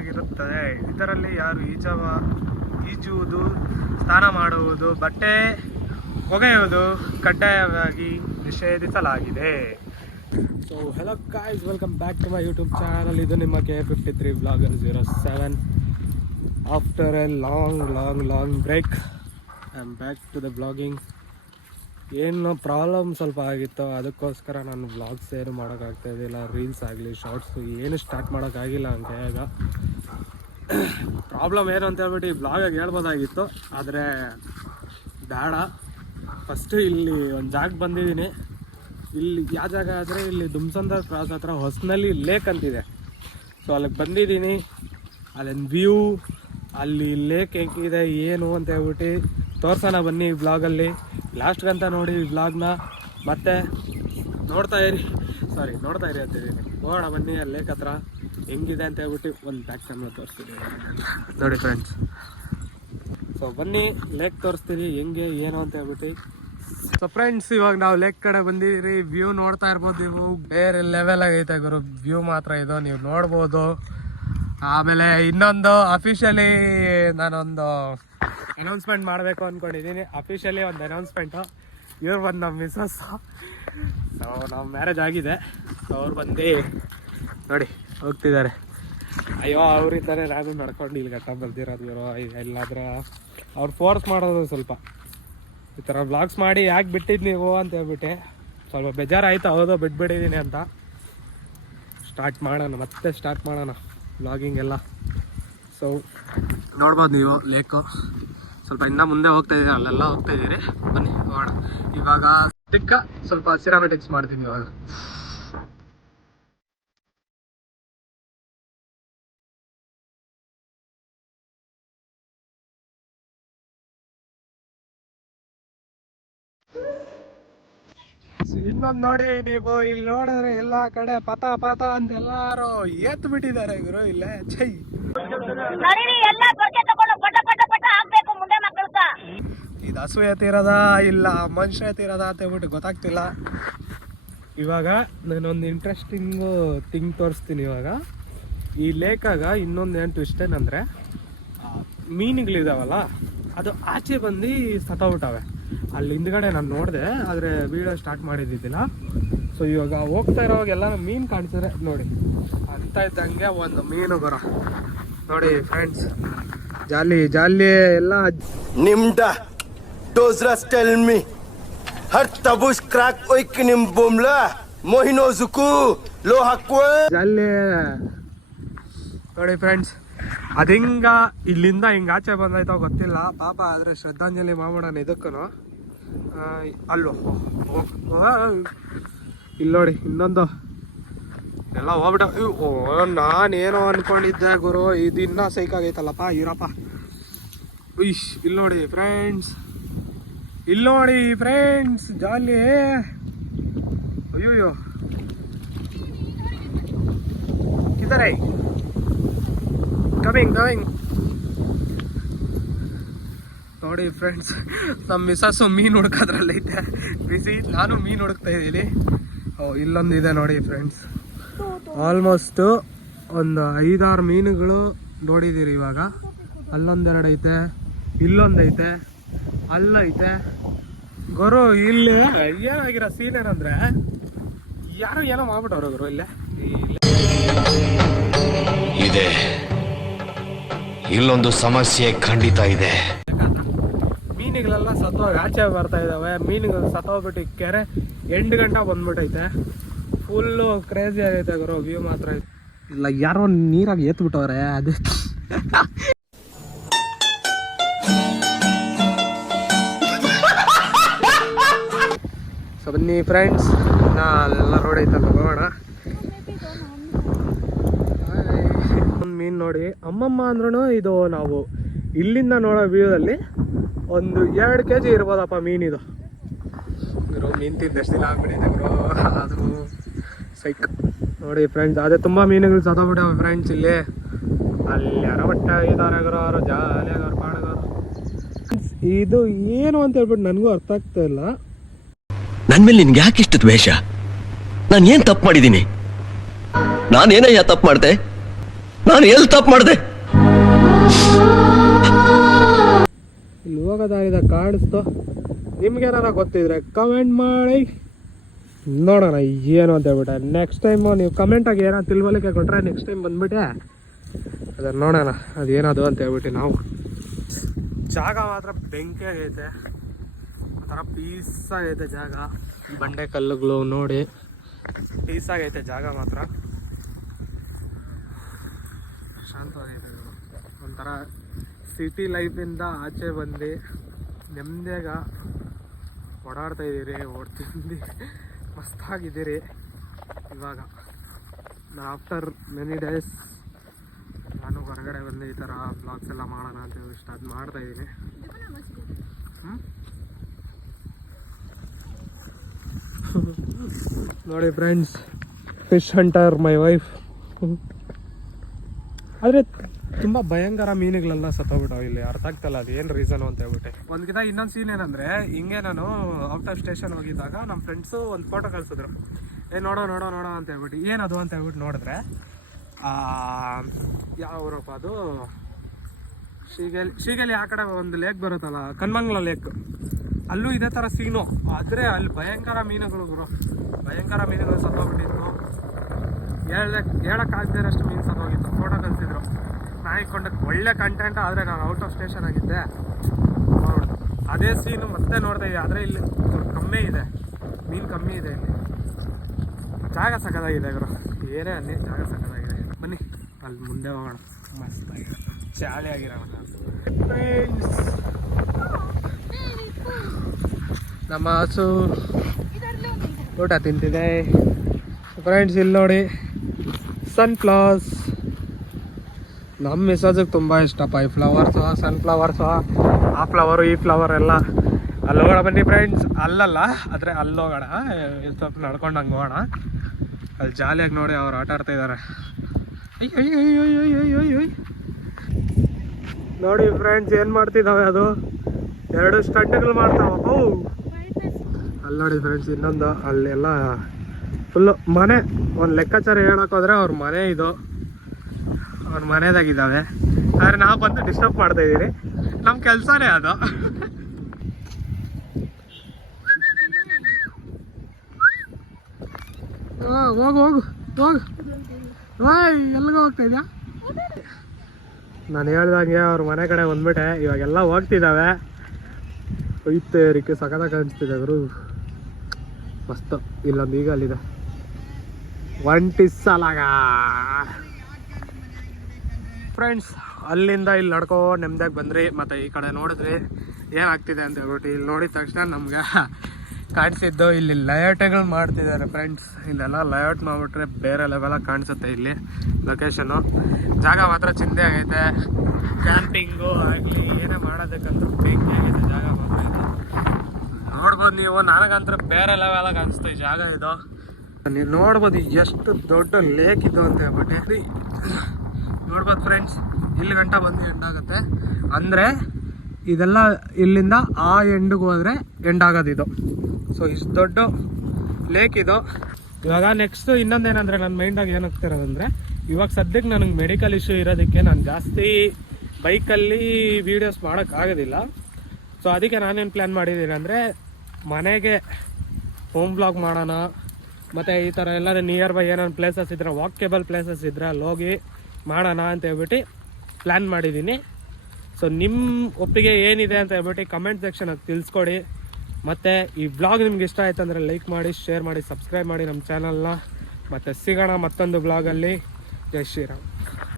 ಆಗಿರುತ್ತದೆ. ಇದರಲ್ಲಿ ಯಾರು ಈಜುವುದು, ಸ್ನಾನ ಮಾಡುವುದು, ಬಟ್ಟೆ ಒಗೆಯುವುದು ಕಡ್ಡಾಯವಾಗಿ ನಿಷೇಧಿಸಲಾಗಿದೆ. So hello guys, welcome back to my YouTube channel. ಇದು ನಿಮ್ಮ K53 Vlogger 07. After a long break I am back to the blogging. ಏನು ಪ್ರಾಬ್ಲಮ್ ಸ್ವಲ್ಪ ಆಗಿತ್ತು, ಅದಕ್ಕೋಸ್ಕರ ನಾನು ವ್ಲಾಗ್ಸ್ ಏನು ಮಾಡೋಕ್ಕಾಗ್ತಾಯಿದ್ದಿಲ್ಲ. ರೀಲ್ಸ್ ಆಗಲಿ ಶಾರ್ಟ್ಸು ಏನು ಸ್ಟಾರ್ಟ್ ಮಾಡೋಕ್ಕಾಗಿಲ್ಲ ನನಗೆ. ಈಗ ಪ್ರಾಬ್ಲಮ್ ಏನು ಅಂತ ಹೇಳ್ಬಿಟ್ಟು ಈ ಬ್ಲಾಗಾಗಿ ಹೇಳ್ಬೋದಾಗಿತ್ತು, ಆದರೆ ಬೇಡ. ಫಸ್ಟು ಇಲ್ಲಿ ಒಂದು ಜಾಗಕ್ಕೆ ಬಂದಿದ್ದೀನಿ. ಇಲ್ಲಿ ಯಾವ ಜಾಗ ಆದರೆ ಇಲ್ಲಿ ದುಮ್ಸಂದ್ರ ಕ್ರಾಸ್ ಹತ್ರ ಹೊಸನಲ್ಲಿ ಲೇಕ್ ಅಂತಿದೆ. ಸೊ ಅಲ್ಲಿಗೆ ಬಂದಿದ್ದೀನಿ. ಅಲ್ಲಿನ ವ್ಯೂ, ಅಲ್ಲಿ ಲೇಕ್ ಹೆಂಗಿದೆ ಏನು ಅಂತ ಹೇಳ್ಬಿಟ್ಟು ತೋರ್ಸೋಣ ಬನ್ನಿ ಈ ಬ್ಲಾಗಲ್ಲಿ. ಲಾಸ್ಟ್ಗಂತ ನೋಡಿ ಈ ಬ್ಲಾಗ್ನ, ಮತ್ತೆ ನೋಡ್ತಾ ಇರಿ ಅಂತಿದ್ದೀನಿ. ನೋಡೋಣ ಬನ್ನಿ ಆ ಲೇಕ್ ಹತ್ರ ಹೆಂಗಿದೆ ಅಂತ ಹೇಳ್ಬಿಟ್ಟು ಒಂದು ಬ್ಯಾಕ್ ಕ್ಯಾಮ್ರಾ ತೋರಿಸ್ತೀನಿ ನೋಡಿ ಫ್ರೆಂಡ್ಸ್. ಸೊ ಬನ್ನಿ ಲೇಕ್ ತೋರಿಸ್ತೀನಿ ಹೆಂಗೆ ಏನು ಅಂತ ಹೇಳ್ಬಿಟ್ಟು. ಸೊ ಫ್ರೆಂಡ್ಸ್, ಇವಾಗ ನಾವು ಲೇಕ್ ಕಡೆ ಬಂದಿದ್ದೀರಿ. ವ್ಯೂ ನೋಡ್ತಾ ಇರ್ಬೋದು ನೀವು, ಬೇರೆ ಲೆವೆಲ್ ಆಗೈತೆ ಗುರು. ವ್ಯೂ ಮಾತ್ರ ಇದು ನೀವು ನೋಡ್ಬೋದು. ಆಮೇಲೆ ಇನ್ನೊಂದು ಅಫಿಷಿಯಲಿ ನಾನೊಂದು ಅನೌನ್ಸ್ಮೆಂಟ್ ಮಾಡಬೇಕು ಅಂದ್ಕೊಂಡಿದ್ದೀನಿ. ಅಫಿಷಿಯಲಿ ಒಂದು ಅನೌನ್ಸ್ಮೆಂಟು. ಇವ್ರು ಬಂದು ನಮ್ಮ ಮಿಸ್ಸಸ್. ಸೊ ನಾವು ಮ್ಯಾರೇಜ್ ಆಗಿದೆ. ಸೊ ಅವ್ರು ಬಂದು ನೋಡಿ ಹೋಗ್ತಿದ್ದಾರೆ. ಅಯ್ಯೋ ಅವರಿಂದಲೇ ನಾನು ನಡ್ಕೊಂಡು ಇಲ್ಲಿ ಗಟ್ಟ ಬರ್ದಿರೋದು. ಇವರು ಎಲ್ಲಾದ್ರೂ ಅವ್ರು ಫೋರ್ಸ್ ಮಾಡೋದು ಸ್ವಲ್ಪ ಈ ಥರ ವ್ಲಾಗ್ಸ್ ಮಾಡಿ ಯಾಕೆ ಬಿಟ್ಟಿದ್ದು ನೀವು ಅಂತ ಹೇಳ್ಬಿಟ್ಟೆ ಸ್ವಲ್ಪ ಬೇಜಾರಾಯಿತು. ಹೌದು ಬಿಟ್ಬಿಟ್ಟಿದ್ದೀನಿ ಅಂತ. ಮತ್ತೆ ಸ್ಟಾರ್ಟ್ ಮಾಡೋಣ ವ್ಲಾಗಿಂಗ್ ಎಲ್ಲ. ಸೊ ನೋಡ್ಬೋದು ನೀವು ಲೇಕು. ಸ್ವಲ್ಪ ಇನ್ನೂ ಮುಂದೆ ಹೋಗ್ತಾಯಿದ್ದೀರಿ, ಅಲ್ಲೆಲ್ಲ ಹೋಗ್ತಾಯಿದ್ದೀರಿ. ಬನ್ನಿ ಹೋಗೋಣ. ಇವಾಗ ಸ್ವಲ್ಪ ಸಿರಾಮೆಟಿಕ್ಸ್ ಮಾಡ್ತೀನಿ ಇವಾಗ. ಇನ್ನೊಂದು ನೋಡಿ ನೀವು, ಇಲ್ಲಿ ನೋಡಿದ್ರೆ ಎಲ್ಲ ಕಡೆ ಪತ ಅಂತ ಎಲ್ಲಾರು ಎತ್ತು ಬಿಟ್ಟಿದ್ದಾರೆ ಗುರು. ಇಲ್ಲೇ ಛೈ ಇದು ಹಸುವೆ ತೀರದ ಇಲ್ಲ ಮನುಷ್ಯ ತೀರದ ಅಂತ ಹೇಳ್ಬಿಟ್ಟು ಗೊತ್ತಾಗ್ತಿಲ್ಲ. ಇವಾಗ ನಾನೊಂದು ಇಂಟ್ರೆಸ್ಟಿಂಗು ಥಿಂಗ್ ತೋರಿಸ್ತೀನಿ. ಇವಾಗ ಈ ಲೇಕಾಗ ಇನ್ನೊಂದು ಏನು ಟ್ವಿಸ್ಟ್ ಏನಂದರೆ, ಮೀನುಗಳಿದಾವಲ್ಲ ಅದು ಆಚೆ ಬಂದು ಸತ್ತೋಗ್ಬಿಟ್ಟವೆ. ಅಲ್ಲಿ ಹಿಂದ್ಗಡೆ ನಾನು ನೋಡಿದೆ, ಆದರೆ ವೀಡಿಯೋ ಸ್ಟಾರ್ಟ್ ಮಾಡಿದ್ದಿದ್ದಿಲ್ಲ. ಸೊ ಇವಾಗ ಹೋಗ್ತಾ ಇರೋವಾಗ ಎಲ್ಲ ಮೀನು ಕಾಣಿಸಿದ್ರೆ ನೋಡಿ, ಅಂತ ಇದ್ದಂಗೆ ಒಂದು ಮೀನು ಬರ ನೋಡಿ ಫ್ರೆಂಡ್ಸ್. ಜಾಲಿ ಎಲ್ಲ ನಿಮ್ದ ಡೋಸ್ರಸ್ ಟೆಲ್ ಮಿ ಹರ್ ತಬುಸ್ ಕ್ರಾಕ್ ಒಯ್ಕ್ ನಿಮ್ ಬೊಮ್ಲ ಮೊಹಿನೋ ಜುಕು ಲೋ ಹಾಕುವ ಜಾಲಿ ನೋಡಿ ಫ್ರೆಂಡ್ಸ್. ಅದು ಇಲ್ಲಿಂದ ಹಿಂಗೆ ಆಚೆ ಬಂದಾಯ್ತೋ ಗೊತ್ತಿಲ್ಲ ಪಾಪ. ಆದರೆ ಶ್ರದ್ಧಾಂಜಲಿ ಮಾಡೋಣ ಇದಕ್ಕೂ. ಅಲ್ಲೋ ಇಲ್ಲಿ ನೋಡಿ ಇನ್ನೊಂದು ಎಲ್ಲ ಹೋಗ್ಬಿಟ್ಟ. ನಾನೇನೋ ಅನ್ಕೊಂಡಿದ್ದೆ ಗುರು, ಇದು ಇನ್ನೂ ಸೈಕಾಗೈತಲ್ಲಪ್ಪ ಇರಪ್ಪ. ಇಲ್ಲಿ ನೋಡಿ ಫ್ರೆಂಡ್ಸ್ ಜಾಲಿ. ಅಯ್ಯೋ ಕಿದರೆ ಕಮಿಂಗ್ ನೋಡಿ ಫ್ರೆಂಡ್ಸ್. ನಮ್ಮ ಮಿಸ್ಸಸ್ಸು ಮೀನು ಹುಡ್ಕೋದ್ರಲ್ಲೈತೆ ಬಿಸಿ, ನಾನು ಮೀನು ಹುಡುಕ್ತಾ ಇದ್ದೀನಿ. ಇಲ್ಲೊಂದು ಇದೆ ನೋಡಿ ಫ್ರೆಂಡ್ಸ್. ಆಲ್ಮೋಸ್ಟು ಒಂದು 5-6 ಮೀನುಗಳು ನೋಡಿದ್ದೀರಿ ಇವಾಗ. ಅಲ್ಲೊಂದೆರಡು ಐತೆ, ಇಲ್ಲೊಂದೈತೆ, ಅಲ್ಲೈತೆ ಗುರು. ಇಲ್ಲಿ ಏನಾಗಿರೋ ಸೀನ್ ಏನಂದ್ರೆ, ಯಾರು ಏನೋ ಮಾಡ್ಬಿಟ್ಟವ್ರು ಗುರು. ಇದೆ ಇಲ್ಲೊಂದು ಸಮಸ್ಯೆ ಖಂಡಿತ ಇದೆ. ಮೀನುಗಳೆಲ್ಲ ಸತ್ತೋಗಿ ಆಚೆ ಬರ್ತಾ ಇದ್ದಾವೆ. ಮೀನುಗಳು ಸತ್ತೋಗ್ಬಿಟ್ಟು ಕೆರೆ 8 ಗಂಟೆ ಬಂದ್ಬಿಟ್ಟೈತೆ. ಫುಲ್ಲು ಕ್ರೇಜಿ ಆಗೈತೆ ಗುರು. ವ್ಯೂ ಮಾತ್ರ ಇಲ್ಲ, ಯಾರೋ ನೀರಾಗಿ ಎತ್ಬಿಟ್ಟವ್ರೆ. ಅದೇ ಸೊ ಬನ್ನಿ ಫ್ರೆಂಡ್ಸ್, ಅಲ್ಲೆಲ್ಲ ರೋಡ್ ಐತಲ್ಲ ಹೋಗೋಣ. ಒಂದು ಮೀನು ನೋಡಿ ಅಮ್ಮಮ್ಮ ಅಂದ್ರೂ ಇದು ನಾವು ಇಲ್ಲಿಂದ ನೋಡೋ ವ್ಯೂದಲ್ಲಿ ಒಂದು 2 kg ಇರ್ಬೋದಪ್ಪ ಮೀನಿದು ಗುರು. ಮೀನು ತಿಂದಷ್ಟು ದಿನ ಆಗ್ಬಿಟ್ಟಿದೆ ಗುರು. ಅದು ಸೈಕ್ ನೋಡಿ ಫ್ರೆಂಡ್ಸ್. ಅದೇ ತುಂಬ ಮೀನುಗಳು ಸತ್ತೋಗ್ಬಿಟ್ಟವೆ ಫ್ರೆಂಡ್ಸ್. ಇಲ್ಲಿ ಅಲ್ಲಿ ಯಾರೋ ಬಟ್ಟೆ ಇದ್ದಾರೆ ಗುರು, ಅವರು ಜಾಲಿಯಾಗಿ ಅವ್ರು ಪಾಡಗೋರು. ಇದು ಏನು ಅಂತ ಹೇಳ್ಬಿಟ್ಟು ನನಗೂ ಅರ್ಥ ಆಗ್ತಾ ಇಲ್ಲ. ನನ್ನ ಮೇಲೆ ನಿನ್ಗೆ ಯಾಕೆ ಇಷ್ಟು ದ್ವೇಷ? ನಾನು ಏನು ತಪ್ಪು ಮಾಡಿದ್ದೀನಿ? ನಾನೇನಯ್ಯ ತಪ್ಪು ಮಾಡ್ದೆ? ನಾನು ಎಲ್ಲಿ ತಪ್ಪು ಮಾಡಿದೆ? ಇಲ್ಲಿ ಹೋಗೋ ದಾರಿದ ಕಾಣಿಸ್ತು. ನಿಮ್ಗೆ ಏನಾರ ಗೊತ್ತಿದ್ರೆ ಕಮೆಂಟ್ ಮಾಡಿ ನೋಡೋಣ ಏನು ಅಂತ ಹೇಳ್ಬಿಟ್ಟೆ. ನೆಕ್ಸ್ಟ್ ಟೈಮ್ ನೀವು ಕಮೆಂಟಾಗಿ ಏನೋ ತಿಳುವಳಿಕೆ ಕೊಟ್ಟರೆ ನೆಕ್ಸ್ಟ್ ಟೈಮ್ ಬಂದ್ಬಿಟ್ಟೆ ಅದನ್ನು ನೋಡೋಣ ಅದೇನದು ಅಂತ ಹೇಳ್ಬಿಟ್ಟು. ನಾವು ಜಾಗ ಮಾತ್ರ ಬೆಂಕಿ ಆಗೈತೆ, ಒಂಥರ ಪೀಸಾಗೈತೆ ಜಾಗ. ಬಂಡೆ ಕಲ್ಲುಗಳು ನೋಡಿ ಪೀಸಾಗೈತೆ ಜಾಗ ಮಾತ್ರ. ಶಾಂತವಾಗೈತೆ, ಒಂಥರ ಸಿಟಿ ಲೈಫಿಂದ ಆಚೆ ಬಂದು ನೆಮ್ಮದಿಯಾಗ ಓಡಾಡ್ತಾ ಇದ್ದೀರಿ, ಓಡ್ತಿಂದು ಮಸ್ತಾಗಿದ್ದೀರಿ. ಇವಾಗ ಆಫ್ಟರ್ ಮೆನಿ ಡೇಸ್ ನಾನು ಹೊರಗಡೆ ಬಂದು ಈ ಥರ ಬ್ಲಾಗ್ಸ್ ಎಲ್ಲ ಮಾಡೋಣ ಅಂತ ಸ್ಟಾರ್ಟ್ ಮಾಡ್ತಾ ಇದ್ದೀನಿ. ನೋಡಿ friends, fish hunter my wife. ಆದರೆ ತುಂಬ ಭಯಂಕರ ಮೀನುಗಳೆಲ್ಲ ಸತ್ತೋಗ್ಬಿಟ್ಟವು ಇಲ್ಲಿ. ಅರ್ಥ ಆಗ್ತಲ್ಲ ಅದು ಏನು ರೀಸನು ಅಂತ ಹೇಳ್ಬಿಟ್ಟು. ಒಂದ್ಕಿಂತ ಇನ್ನೊಂದು ಸೀನ್ ಏನಂದರೆ, ಹಿಂಗೆ ನಾನು ಔಟ್ ಆಫ್ ಸ್ಟೇಷನ್ ಹೋಗಿದ್ದಾಗ ನಮ್ಮ ಫ್ರೆಂಡ್ಸು ಒಂದು ಫೋಟೋ ಕಳಿಸಿದ್ರು. ನೋಡೋ ನೋಡೋ ನೋಡೋ ಅಂತ ಹೇಳ್ಬಿಟ್ಟು. ಏನದು ಅಂತ ಹೇಳ್ಬಿಟ್ಟು ನೋಡಿದ್ರೆ ಯಾವ ಊರಪ್ಪ ಅದು, ಶ್ರೀಗಲಿ ಆ ಕಡೆ ಒಂದು ಲೇಕ್ ಬರುತ್ತಲ್ಲ, ಕನ್ಮಂಗ್ಲ ಲೇಕ್, ಅಲ್ಲೂ ಇದೇ ಥರ ಸೀನು. ಆದರೆ ಅಲ್ಲಿ ಭಯಂಕರ ಮೀನುಗಳು ಗುರು, ಭಯಂಕರ ಮೀನುಗಳು ಸತ್ತೋಗ್ಬಿಟ್ಟಿತ್ತು. ಹೇಳೋಕ್ಕಾಗದಿರೋಷ್ಟು ಮೀನು ಸತ್ತೋಗಿತ್ತು. ಫೋಟೋ ಕಳಿಸಿದ್ರು. ನಾನು ಇಟ್ಕೊಂಡಕ್ಕೆ ಒಳ್ಳೆ ಕಂಟೆಂಟ್. ಆದರೆ ನಾನು ಔಟ್ ಆಫ್ ಸ್ಟೇಷನ್ ಆಗಿದ್ದೆ. ಅದೇ ಸೀನು ಮತ್ತೆ ನೋಡ್ತಾ ಇದ್ದೆ. ಆದರೆ ಇಲ್ಲಿ ಕಮ್ಮಿ ಇದೆ, ಮೀನು ಕಮ್ಮಿ ಇದೆ ಇಲ್ಲಿ. ಜಾಗ ಸಕ್ಕದಾಗಿದೆ ಗುರು, ಏನೇ ಅಲ್ಲಿ ಜಾಗ ಸಕ್ಕದಾಗಿದೆ. ಬನ್ನಿ ಅಲ್ಲಿ ಮುಂದೆ ಹೋಗೋಣ, ಮಸ್ತಾಗಿದೆ, ಜಾಲಿಯಾಗಿರೋಣ. ನಮ್ಮ ಹಸು ಊಟ ತಿಂತಿದೆ ಫ್ರೆಂಡ್ಸ್. ಇಲ್ಲಿ ನೋಡಿ ಸನ್ಫ್ಲವರ್ಸ್. ನಮ್ಮ ಮಿಸೋಜಿಗೆ ತುಂಬ ಇಷ್ಟಪ್ಪ ಈ ಫ್ಲವರ್ಸು, ಸನ್ಫ್ಲವರ್ಸು, ಆ ಫ್ಲವರು ಈ ಫ್ಲವರ್ ಎಲ್ಲ. ಅಲ್ಲಿ ಹೋಗೋಣ ಬನ್ನಿ ಫ್ರೆಂಡ್ಸ್. ಅಲ್ಲಲ್ಲ, ಆದರೆ ಅಲ್ಲಿ ಹೋಗೋಣ, ಸ್ವಲ್ಪ ನಡ್ಕೊಂಡು ಹಂಗೆ ಹೋಗೋಣ. ಅಲ್ಲಿ ಜಾಲಿಯಾಗಿ ನೋಡಿ ಅವ್ರು ಆಟ ಆಡ್ತಾ ಇದ್ದಾರೆ. ನೋಡಿ ಫ್ರೆಂಡ್ಸ್ ಏನು ಮಾಡ್ತಿದ್ದಾವೆ ಅದು, 2 ಸ್ಟಂಟ್ಗಳು ಮಾಡ್ತಾವ. ಅಲ್ಲಿ ನೋಡಿ ಫ್ರೆಂಡ್ಸ್ ಇನ್ನೊಂದು, ಅಲ್ಲೆಲ್ಲ ಫುಲ್ಲು ಮನೆ. ಒಂದು ಲೆಕ್ಕಾಚಾರ ಹೇಳೋಕ್ಕೋದ್ರೆ ಅವ್ರ ಮನೆ ಇದು, ಅವ್ರ ಮನೆದಾಗಿದ್ದಾವೆ. ಆದರೆ ನಾವು ಬಂದು ಡಿಸ್ಟರ್ಬ್ ಮಾಡ್ತಾ ಇದ್ದೀರಿ, ನಮ್ಮ ಕೆಲಸನೇ ಅದು. ಹೋಗು ಹೋಗು ಹೋಗು, ಎಲ್ಲಿಗೆ ಹೋಗ್ತಾ ಇದೆಯಾ? ನಾನು ಹೇಳ್ದಂಗೆ ಅವ್ರ ಮನೆ ಕಡೆ ಬಂದ್ಬಿಟ್ಟೆ. ಇವಾಗೆಲ್ಲ ಹೋಗ್ತಿದ್ದಾವೆ. ಒಯ್ತೇರಿಕೆ ಸಖತ್ತಾಗಿ ಕಾಣಿಸ್ತಿದೆ ಗುರು, ಮಸ್ತು. ಇಲ್ಲೊಂದು ಈಗ ಅಲ್ಲಿದೆ ಒಂಟಿಸಲಾಗ. ಫ್ರೆಂಡ್ಸ್, ಅಲ್ಲಿಂದ ಇಲ್ಲಿ ನಡ್ಕೊಂಡು ನೆಮ್ಮದಿಯಾಗಿ ಬಂದ್ರಿ. ಮತ್ತು ಈ ಕಡೆ ನೋಡಿದ್ರಿ ಏನಾಗ್ತಿದೆ ಅಂತ ಹೇಳ್ಬಿಟ್ಟು. ಇಲ್ಲಿ ನೋಡಿದ ತಕ್ಷಣ ನಮ್ಗೆ ಕಾಣಿಸಿದ್ದು ಇಲ್ಲಿ ಲೈಟ್ಗಳು ಮಾಡ್ತಿದ್ದಾರೆ ಫ್ರೆಂಡ್ಸ್. ಇಲ್ಲೆಲ್ಲ ಲೈಟ್ ಮಾಡಿಬಿಟ್ರೆ ಬೇರೆ ಲೆವೆಲಾಗಿ ಕಾಣಿಸುತ್ತೆ ಇಲ್ಲಿ ಲೊಕೇಶನ್ನು. ಜಾಗ ಮಾತ್ರ ಚಿಂದೆ ಆಗೈತೆ. ಕ್ಯಾಂಪಿಂಗು ಆಗಲಿ ಏನೇ ಮಾಡೋದಕ್ಕಂತೂ ಬೆಂಕಿ ಆಗೈತೆ ಜಾಗ ಮಾತ್ರ ಇದು. ನೋಡ್ಬೋದು ನೀವು, ನನಗಂತೂ ಬೇರೆ ಲೆವೆಲಾಗಿ ಅನಿಸ್ತು ಈ ಜಾಗ ಇದು. ನೀವು ನೋಡ್ಬೋದು ಎಷ್ಟು ದೊಡ್ಡ ಲೇಕ್ ಇದು ಅಂತ ಹೇಳ್ಬಿಟ್ಟು. ನೋಡ್ಬೋದು ಫ್ರೆಂಡ್ಸ್, ಇಲ್ಲಿ ಗಂಟ ಬಂದು ಎಂಡಾಗುತ್ತೆ. ಅಂದರೆ ಇದೆಲ್ಲ ಇಲ್ಲಿಂದ ಆ ಎಂಡಿಗೆ ಹೋದರೆ ಎಂಡಾಗೋದು ಇದು. ಸೊ ಇಷ್ಟು ದೊಡ್ಡ ಲೇಕ್ ಇದು. ಇವಾಗ ನೆಕ್ಸ್ಟು ಇನ್ನೊಂದೇನಂದರೆ ನನ್ನ ಮೈಂಡಾಗಿ ಏನಾಗ್ತಿರೋದಂದರೆ, ಇವಾಗ ಸದ್ಯಕ್ಕೆ ನನಗೆ ಮೆಡಿಕಲ್ ಇಶ್ಯೂ ಇರೋದಕ್ಕೆ ನಾನು ಜಾಸ್ತಿ ಬೈಕಲ್ಲಿ ವೀಡಿಯೋಸ್ ಮಾಡೋಕ್ಕಾಗೋದಿಲ್ಲ. ಸೊ ಅದಕ್ಕೆ ನಾನೇನು ಪ್ಲ್ಯಾನ್ ಮಾಡಿದ್ದೀನಿ ಅಂದರೆ, ಮನೆಗೆ ಹೋಮ್ ವ್ಲಾಗ್ ಮಾಡೋಣ. ಮತ್ತು ಈ ಥರ ಎಲ್ಲರೂ ನಿಯರ್ ಬೈ ಏನಾದ್ರು ಪ್ಲೇಸಸ್ ಇದ್ದರೆ, ವಾಕೇಬಲ್ ಪ್ಲೇಸಸ್ ಇದ್ದರೆ ಅಲ್ಲಿ ಹೋಗಿ ಮಾಡೋಣ ಅಂತ ಹೇಳ್ಬಿಟ್ಟು ಪ್ಲ್ಯಾನ್ ಮಾಡಿದ್ದೀನಿ. ಸೊ ನಿಮ್ಮ ಒಪ್ಪಿಗೆ ಏನಿದೆ ಅಂತ ಹೇಳ್ಬಿಟ್ಟು ಕಮೆಂಟ್ ಸೆಕ್ಷನಲ್ಲಿ ತಿಳಿಸ್ಕೊಡಿ. ಮತ್ತು ಈ ವ್ಲಾಗ್ ನಿಮ್ಗೆ ಇಷ್ಟ ಆಯ್ತು ಅಂದರೆ ಲೈಕ್ ಮಾಡಿ, ಶೇರ್ ಮಾಡಿ, ಸಬ್ಸ್ಕ್ರೈಬ್ ಮಾಡಿ ನಮ್ಮ ಚಾನಲ್ನ. ಮತ್ತು ಸಿಗೋಣ ಮತ್ತೊಂದು ವ್ಲಾಗಲ್ಲಿ. ಜೈ ಶ್ರೀರಾಮ್.